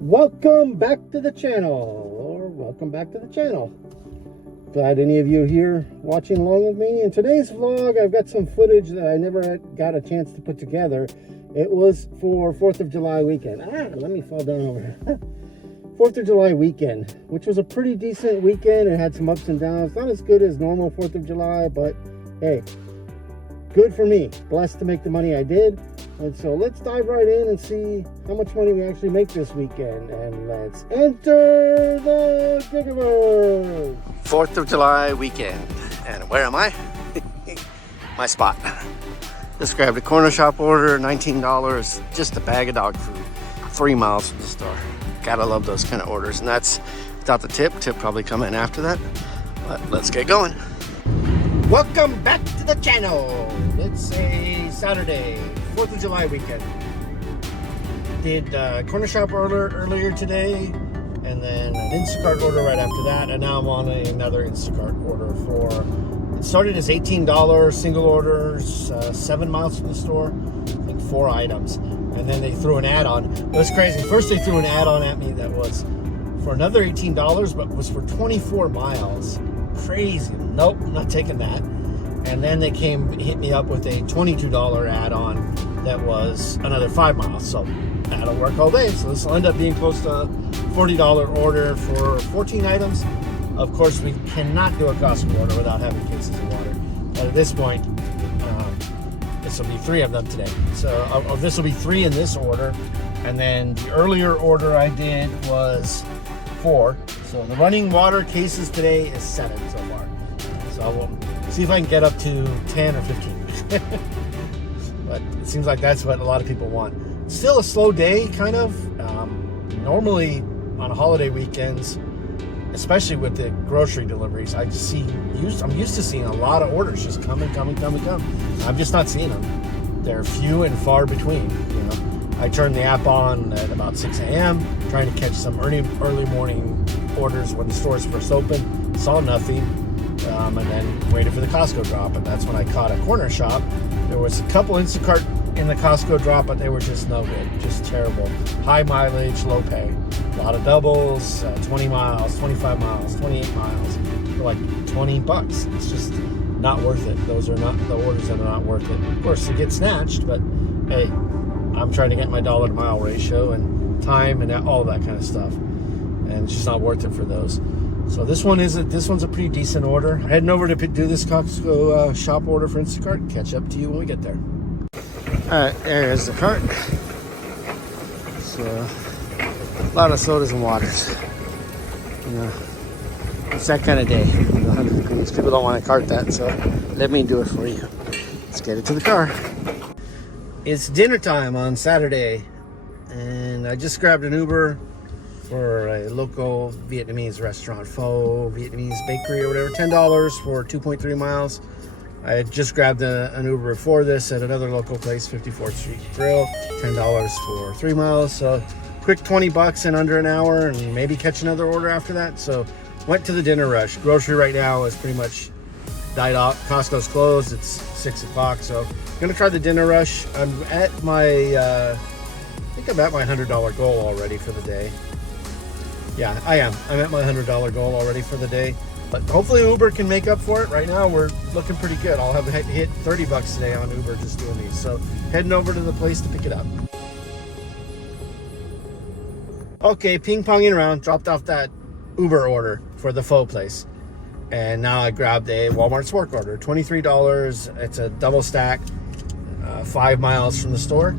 Welcome back to the channel, or welcome back to the channel. Glad any of you here watching along with me. In today's vlog, I've got some footage that I never got a chance to put together. It was for 4th of July weekend. Let me fall down over here. 4th of July weekend, which was a pretty decent weekend. It had some ups and downs. Not as good as normal 4th of July, but hey, good for me. Blessed to make the money I did. And so let's dive right in and see how much money we actually make this weekend. And let's enter the Gigaverse. 4th of July weekend. And where am I? My spot. Just grabbed a corner shop order, $19, just a bag of dog food, 3 miles from the store. Gotta love those kind of orders. And that's without the tip. Tip probably come in after that. But let's get going. Welcome back to the channel. It's a Saturday, 4th of July weekend. Did corner shop order earlier today, and then an Instacart order right after that, and now I'm on another Instacart order for, it started as $18 single orders, 7 miles from the store, I think 4 items, and then they threw an add-on. It was crazy. First they threw an add-on at me that was for another $18, but was for 24 miles. Crazy. Nope, I'm not taking that. And then they hit me up with a $22 add-on that was another 5 miles. So that'll work all day. So this will end up being close to a $40 order for 14 items. Of course, we cannot do a Costco order without having cases of water. But at this point, this will be 3 of them today. So this will be 3 in this order. And then the earlier order I did was 4. So the running water cases today is 7 so far. So I will see if I can get up to 10 or 15. But it seems like that's what a lot of people want. Still a slow day, kind of. Normally on holiday weekends, especially with the grocery deliveries, I'm used to seeing a lot of orders just come. I'm just not seeing them. They're few and far between, you know. I turned the app on at about 6 a.m., trying to catch some early morning orders when the stores first opened. Saw nothing, and then waited for the Costco drop, and that's when I caught a corner shop. There was a couple Instacart in the Costco drop, but they were just no good, just terrible. High mileage, low pay. A lot of doubles, 20 miles, 25 miles, 28 miles for like $20. It's just not worth it. Those are not the orders that are not worth it. Of course, they get snatched, but hey, I'm trying to get my dollar to mile ratio and time and all that kind of stuff, and it's just not worth it for those. So this one's a pretty decent order. Heading over to do this Costco shop order for Instacart. Catch up to you when we get there. All right, there's the cart. So a lot of sodas and waters. You know, it's that kind of day. 100 degrees. People don't want to cart that, so let me do it for you. Let's get it to the car. It's dinner time on Saturday, and I just grabbed an Uber for a local Vietnamese restaurant, Pho Vietnamese bakery or whatever, $10 for 2.3 miles. I had just grabbed an Uber before this at another local place, 54th Street Grill, $10 for 3 miles. So quick $20 in under an hour, and maybe catch another order after that. So went to the dinner rush. Grocery right now is pretty much died off. Costco's closed. It's 6 o'clock, so gonna try the dinner rush. I'm at my I think I'm at my $100 goal already for the day. Yeah, I am. I'm at my $100 goal already for the day. But hopefully Uber can make up for it. Right now we're looking pretty good. I'll have hit $30 today on Uber just doing these. So heading over to the place to pick it up. Okay, ping-ponging around. Dropped off that Uber order for the Pho place. And now I grabbed a Walmart Spark order, $23. It's a double stack, 5 miles from the store.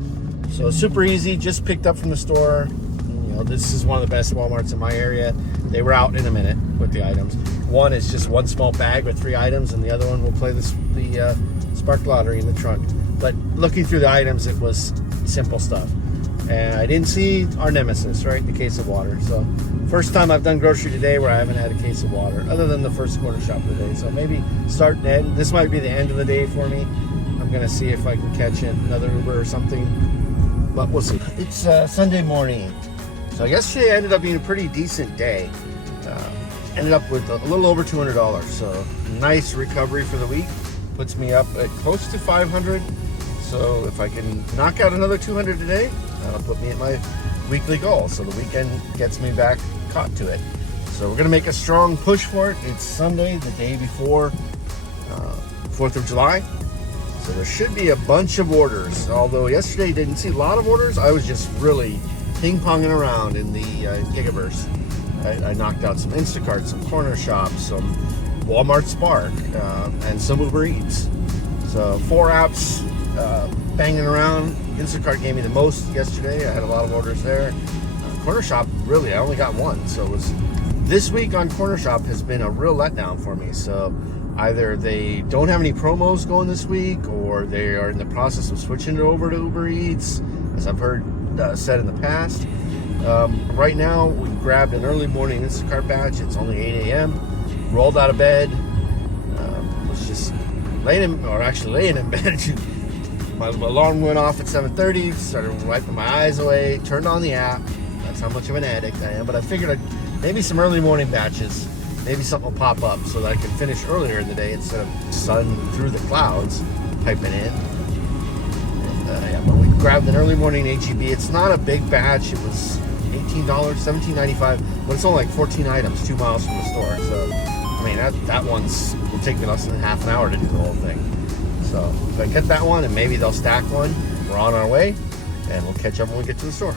So super easy, just picked up from the store. You know, this is one of the best Walmarts in my area. They were out in a minute with the items. One is just one small bag with 3 items, and the other one will play the Spark Lottery in the trunk. But looking through the items, it was simple stuff. And I didn't see our nemesis, right? The case of water. So first time I've done grocery today where I haven't had a case of water, other than the first corner shop of the day. So maybe start and end. This might be the end of the day for me. I'm gonna see if I can catch another Uber or something, but we'll see. It's Sunday morning. So yesterday ended up being a pretty decent day. Ended up with a little over $200. So nice recovery for the week. Puts me up at close to 500. So if I can knock out another 200 today, that'll put me at my weekly goal. So the weekend gets me back caught to it. So we're gonna make a strong push for it. It's Sunday, the day before 4th of July. So there should be a bunch of orders. Although yesterday didn't see a lot of orders, I was just really ping-ponging around in the Gigaverse. I knocked out some Instacart, some Cornershop, some Walmart Spark, and some Uber Eats. So 4 apps banging around. Instacart gave me the most yesterday. I had a lot of orders there. Cornershop, really, I only got 1. So it was this week on Cornershop has been a real letdown for me. So either they don't have any promos going this week, or they are in the process of switching it over to Uber Eats, as I've heard said in the past. Right now, we grabbed an early morning Instacart batch. It's only 8 a.m. Rolled out of bed. Was just laying in bed. My alarm went off at 7:30. Started wiping my eyes away. Turned on the app. That's how much of an addict I am. But I figured maybe some early morning batches. Maybe something will pop up so that I can finish earlier in the day instead of sun through the clouds piping in. But we grabbed an early morning HEB. It's not a big batch. It was $18, $17.95, but it's only like 14 items, 2 miles from the store. So, I mean, that one's will take me less than half an hour to do the whole thing. So, if I get that one, and maybe they'll stack one, we're on our way, and we'll catch up when we get to the store.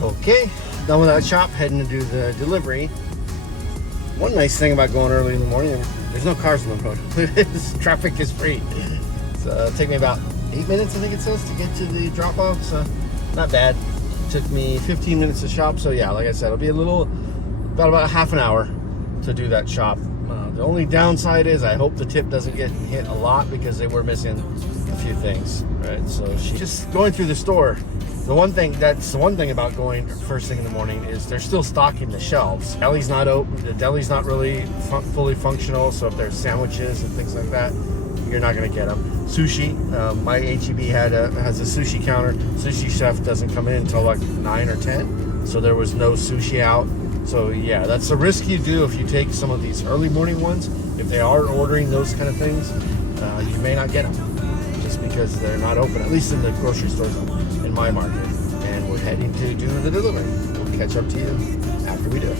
Okay, done with that shop, heading to do the delivery. One nice thing about going early in the morning, there's no cars on the road. Traffic is free. So it'll take me about 8 minutes, I think it says, to get to the drop-off. So not bad. Took me 15 minutes to shop. So yeah, like I said, it'll be about half an hour to do that shop. The only downside is I hope the tip doesn't get hit a lot, because they were missing a few things, right? So she's just going through the store. That's the one thing about going first thing in the morning is they're still stocking the shelves. Deli's not open. The deli's not really fully functional. So if there's sandwiches and things like that, you're not going to get them. Sushi. My HEB has a sushi counter. Sushi chef doesn't come in until like 9 or 10. So there was no sushi out. So yeah, that's a risk you do if you take some of these early morning ones. If they are ordering those kind of things, you may not get them just because they're not open, at least in the grocery stores in my market. And we're heading to do the delivery. We'll catch up to you after we do it.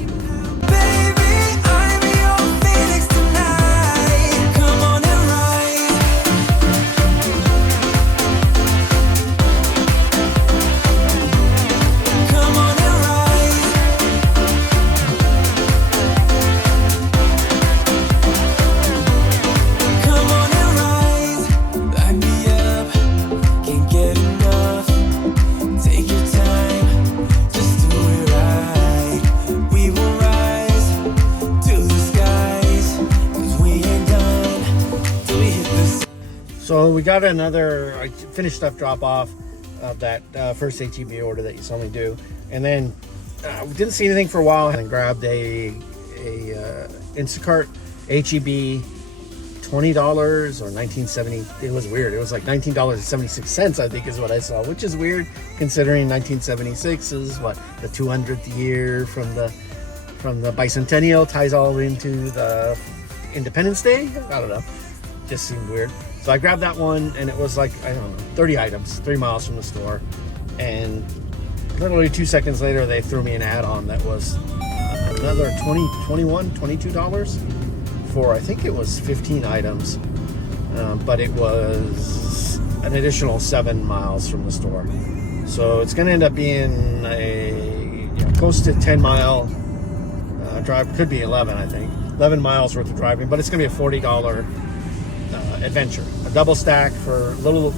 So we got I finished up drop off of that first HEB order that you saw me do, and then we didn't see anything for a while, and grabbed a Instacart HEB, $20 or $19.70. It was weird. It was like $19.76, I think, is what I saw, which is weird considering 1976 is what, the 200th year from the bicentennial, ties all into the Independence Day. I don't know. Just seemed weird. So I grabbed that one, and it was like, I don't know, 30 items, 3 miles from the store. And literally 2 seconds later, they threw me an add-on that was another $22 for, I think it was 15 items. But it was an additional 7 miles from the store. So it's going to end up being a close to 10-mile drive. Could be 11, I think. 11 miles worth of driving, but it's going to be a $40 adventure. A double stack for a little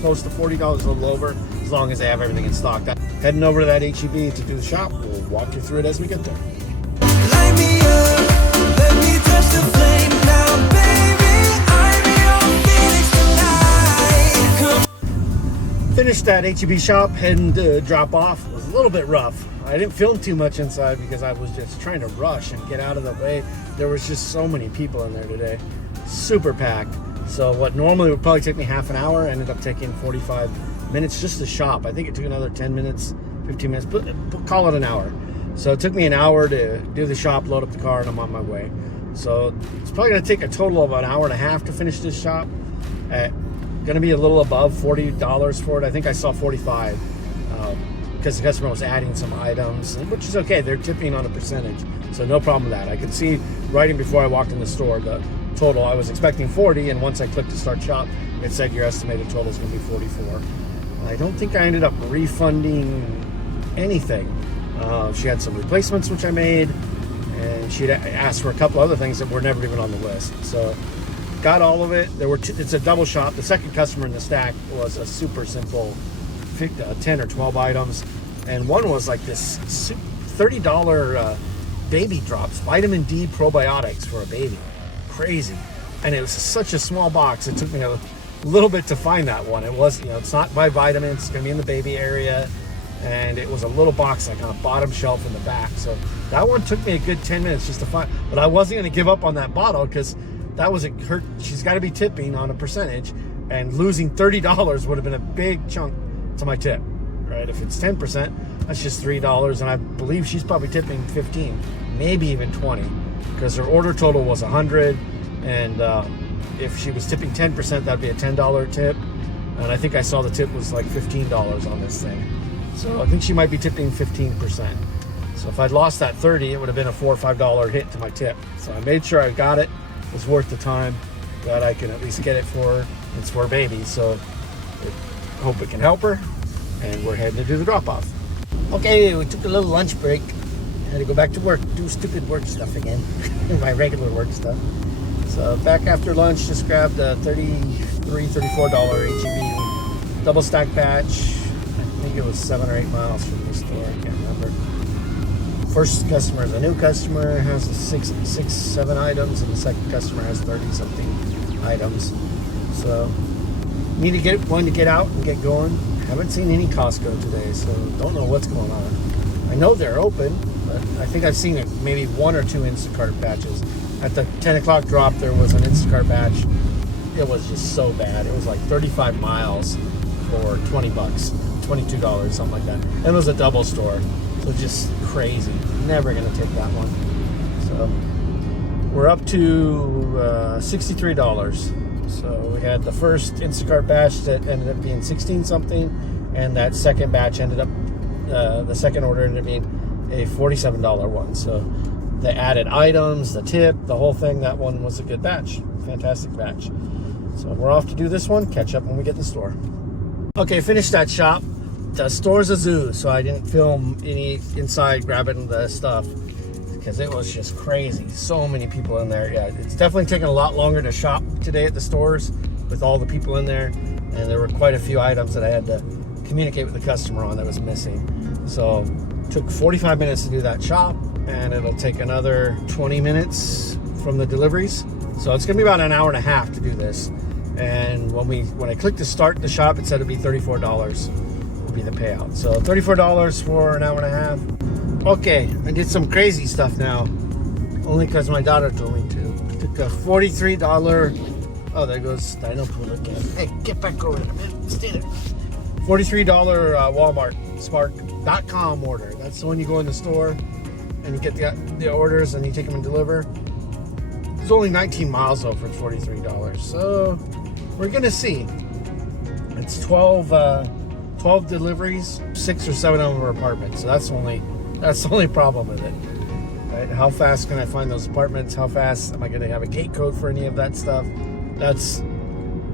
close to $40, a little over, as long as they have everything in stock. Heading over to that HEB to do the shop. We'll walk you through it as we get there. Light me up, let me touch the flame now, baby. I'm your Phoenix tonight. Finished that HEB shop, heading to drop off. It was a little bit rough. I didn't film too much inside because I was just trying to rush and get out of the way. There was just so many people in there today. Super packed. So what normally would probably take me half an hour ended up taking 45 minutes just to shop. I think it took another 10 minutes, 15 minutes, but call it an hour. So it took me an hour to do the shop, load up the car, and I'm on my way. So it's probably going to take a total of an hour and a half to finish this shop. Going to be a little above $40 for it. I think I saw 45. because the customer was adding some items, which is okay. They're tipping on a percentage, so no problem with that. I could see writing before I walked in the store the total. I was expecting 40, and once I clicked to start shop, it said your estimated total is going to be 44. I don't think I ended up refunding anything. She had some replacements, which I made, and she'd asked for a couple other things that were never even on the list. So got all of it. There were it's a double shop. The second customer in the stack was a super simple 10 or 12 items, and one was like this $30 baby drops, vitamin D probiotics for a baby. Crazy. And it was such a small box, it took me a little bit to find that one. It was, it's not by vitamins, it's gonna be in the baby area, and it was a little box like on a bottom shelf in the back. So that one took me a good 10 minutes just to find, but I wasn't gonna give up on that bottle because that was her. She's got to be tipping on a percentage, and losing $30 would have been a big chunk to my tip, right? If it's 10%, that's just $3, and I believe she's probably tipping 15, maybe even 20, because her order total was 100, and if she was tipping 10%, that'd be a $10 tip, and I think I saw the tip was like $15 on this thing, so I think she might be tipping 15%. So if I'd lost that 30, it would have been a $4 or $5 hit to my tip. So I made sure I got it. It was worth the time. Glad I can at least get it for her. It's for a baby, so I hope it can help her. And we're heading to do the drop-off. Okay, we took a little lunch break. Had to go back to work, do stupid work stuff again. My regular work stuff. So back after lunch, just grabbed a $34 HEB double stack batch. I think it was 7 or 8 miles from the store, I can't remember. First customer is a new customer, has 7 items, and the second customer has 30-something items. So need to get one to get out and get going. Haven't seen any Costco today, so don't know what's going on. I know they're open, but I think I've seen maybe 1 or 2 Instacart batches. At the 10 o'clock drop, there was an Instacart batch. It was just so bad. It was like 35 miles for $20, $22, something like that. And it was a double store. So just crazy. Never gonna take that one. So we're up to $63. So we had the first Instacart batch that ended up being 16 something, and that second batch ended up the second order ended up being a $47 one. So the added items, the tip, the whole thing, that one was a good batch. Fantastic batch. So we're off to do this one. Catch up when we get to the store. Okay, finished that shop. The store's a zoo, so I didn't film any inside grabbing the stuff because it was just crazy. So many people in there. Yeah, it's definitely taken a lot longer to shop today at the stores with all the people in there, and there were quite a few items that I had to communicate with the customer on that was missing. So it took 45 minutes to do that shop, and it'll take another 20 minutes from the deliveries. So it's gonna be about an hour and a half to do this. And when I clicked to start the shop, it said it'd be $34 would be the payout. So $34 for an hour and a half. Okay, I did some crazy stuff now, only because my daughter told me to. Took a $43. Oh, there goes Dino Pool again. Hey, get back over there, man. Stay there. $43 Walmart Spark .com order. That's the one you go in the store and you get the orders and you take them and deliver. It's only 19 miles though for $43. So we're gonna see. It's 12 deliveries, 6 or 7 of them are apartments. So that's the only problem with it. Right? How fast can I find those apartments? How fast am I gonna have a gate code for any of that stuff? That's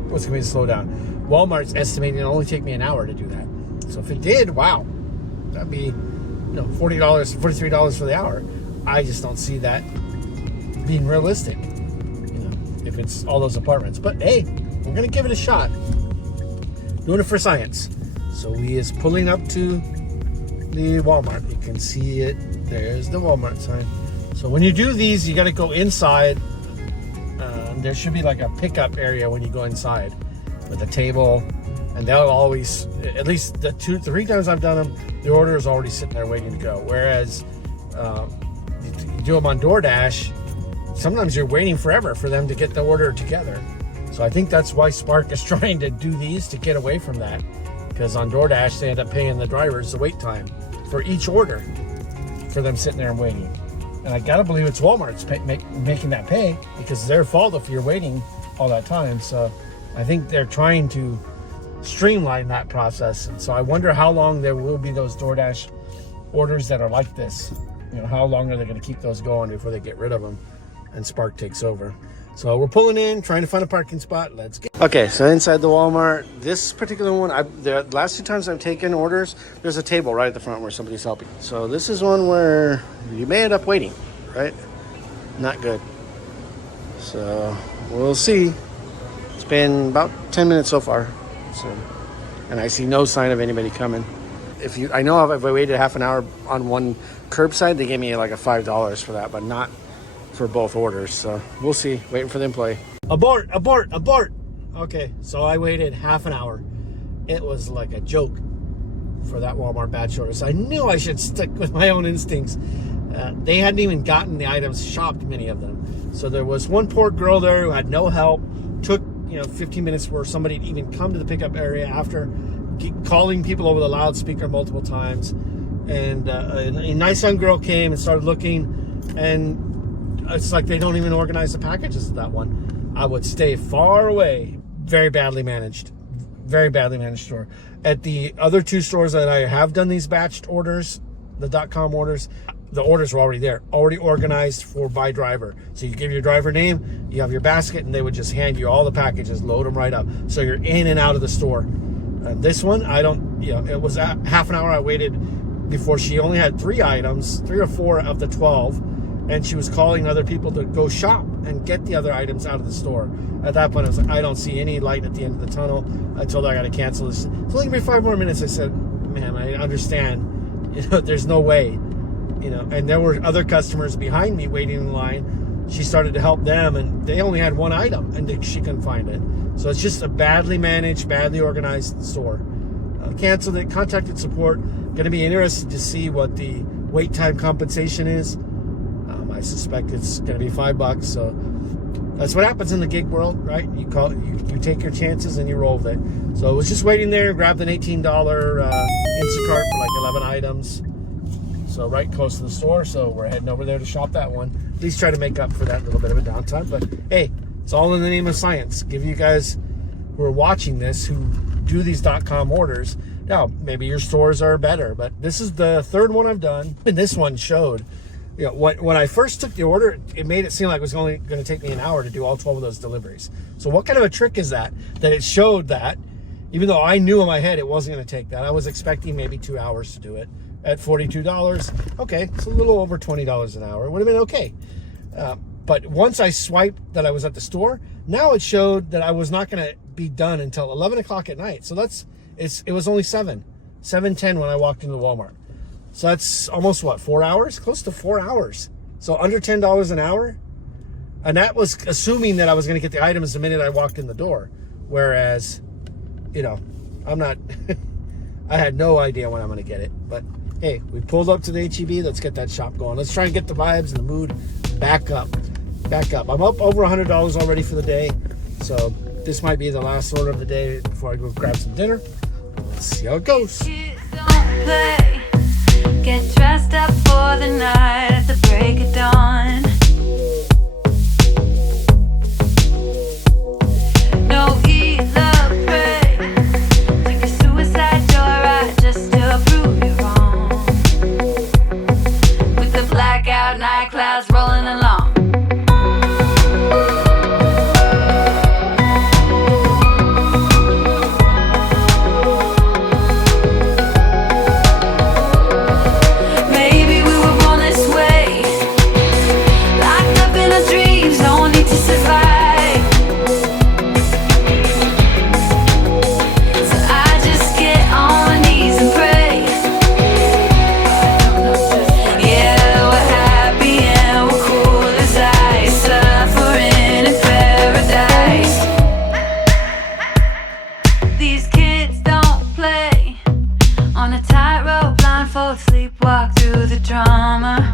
what's gonna be the slowdown. Walmart's estimating it'll only take me an hour to do that. So if it did, wow, that'd be $40, $43 for the hour. I just don't see that being realistic, if it's all those apartments. But hey, we're gonna give it a shot. Doing it for science. So we is pulling up to the Walmart. You can see it. There's the Walmart sign. So when you do these, you got to go inside. There should be like a pickup area when you go inside with a table, and they'll always, at least the 2-3 times I've done them, the order is already sitting there waiting to go. Whereas you do them on DoorDash, sometimes you're waiting forever for them to get the order together. So I think that's why Spark is trying to do these to get away from that. Because on DoorDash, they end up paying the drivers the wait time for each order for them sitting there and waiting. And I gotta believe it's Walmart's making that pay, because it's their fault if you're waiting all that time. So I think they're trying to streamline that process. And so I wonder how long there will be those DoorDash orders that are like this. You know, how long are they going to keep those going before they get rid of them and Spark takes over? So we're pulling in, trying to find a parking spot. Let's get. Okay, so inside the Walmart, this particular one, the last 2 times I've taken orders, there's a table right at the front where somebody's helping. So this is one where you may end up waiting, right? Not good. So we'll see. It's been about 10 minutes so far. So, and I see no sign of anybody coming. I know if I waited half an hour on one curbside, they gave me like a $5 for that, but not for both orders. So we'll see. Waiting for the employee. Abort. Okay, so I waited half an hour. It was like a joke for that Walmart batch order. So I knew I should stick with my own instincts. They hadn't even gotten the items shopped, many of them. So there was one poor girl there who had no help. Took 15 minutes for somebody to even come to the pickup area after calling people over the loudspeaker multiple times. And a nice young girl came and started looking, and it's like they don't even organize the packages at that one. I would stay far away. Very badly managed store. At the other 2 stores that I have done these batched orders, the .com orders, the orders were already there, already organized for by driver. So you give your driver name, you have your basket, and they would just hand you all the packages, load them right up. So you're in and out of the store. This one, it was half an hour I waited before. She only had 3 items, 3 or 4 of the 12. And she was calling other people to go shop and get the other items out of the store. At that point, I was like, I don't see any light at the end of the tunnel. I told her I got to cancel this. It's only been 5 more minutes. I said, ma'am, I understand. There's no way. And there were other customers behind me waiting in line. She started to help them, and they only had 1 item, and she couldn't find it. So it's just a badly managed, badly organized store. Canceled it, contacted support. Going to be interested to see what the wait time compensation is. I suspect it's going to be $5. So that's what happens in the gig world, right? You take your chances and you roll with it. So I was just waiting there, grabbed an $18 Instacart for like 11 items. So right close to the store. So we're heading over there to shop that one. At least try to make up for that little bit of a downtime. But hey, it's all in the name of science. Give you guys who are watching this, who do these .com orders. Now, maybe your stores are better, but this is the 3rd one I've done. And this one showed, when I first took the order, it made it seem like it was only going to take me an hour to do all 12 of those deliveries. So what kind of a trick is that it showed that, even though I knew in my head it wasn't going to take that, I was expecting maybe 2 hours to do it at $42. Okay, it's a little over $20 an hour. It would have been okay. But once I swiped that I was at the store, now it showed that I was not going to be done until 11 o'clock at night. So it was only 7:10 when I walked into Walmart. So that's almost 4 hours? Close to 4 hours. So under $10 an hour. And that was assuming that I was going to get the items the minute I walked in the door. Whereas, I'm not, I had no idea when I'm going to get it. But hey, we pulled up to the HEB. Let's get that shop going. Let's try and get the vibes and the mood back up. I'm up over $100 already for the day. So this might be the last order of the day before I go grab some dinner. Let's see how it goes. Get dressed up for the night at the break of dawn. No eat, love, pray. Take a suicide joyride just to prove you wrong. With the blackout night clouds rolling along. Sleepwalk through the drama.